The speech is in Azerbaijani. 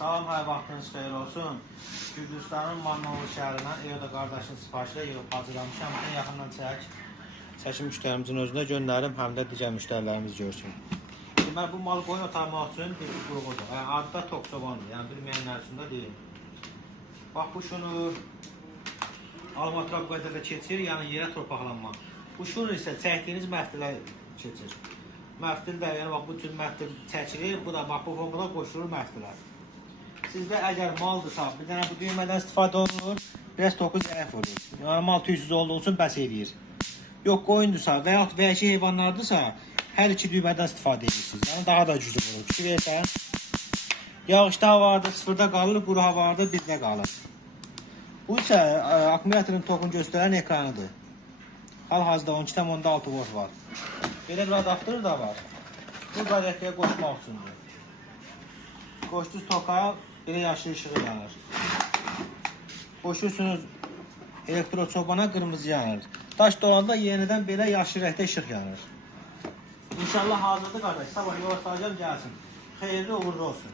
Salam, hər vaxtınız xeyir olsun. Gürcüstanın Mannalı şəhərindən Eyoda qardaşın sifarişlə yığıb hazırlamışam. Ən yaxından çəkim müştərimizin özünə göndərim, həm də digər müştərilərimiz görsün. Deməli, bu malı qoyun otarmaq üçün bir qurğudur. Yəni, adı da toksobandır, yəni bilməyənlər üçün də deyil. Bax, bu şunu alma trapqayda da keçir, yəni yerə torpaqlanma. Bu şunu isə çəkdiyiniz məftilə keçir. Məftil də, yəni bax, bu tür məftil çəkilir, bu da bax, bu formada qoşulur məftilər. Sizdə əgər maldırsa, bir dənə bu düymədən istifadə olunur, biraz toku zəif olur. Yəni mal tüysüz olduğu üçün bəs edir. Yox, qoyundursa və yaxud vəhşi heyvanlardırsa, hər iki düymədən istifadə edirsiniz. Yəni daha da güclü olur. Fikir versən, yağışda havarda sıfırda qalır, quru havarda birdə qalır. Bu isə akkumulyatorun tokunu göstərən ekranıdır. Hal-hazırda 12,6 volt var. Belə bir adaptörü da var. Bu qazetəyə qoşmaq üçündür. Qoşdunuz toka, belə yaşıl ışığı yanır. Qoşursunuz elektroçobana, qırmızı yanır. Daş dolanda yenidən belə yaşıl rəngdə işıq yanır. İnşallah hazırdır qardaş. Sabah yola salacağım gəlsin. Xeyirli uğurlu olsun.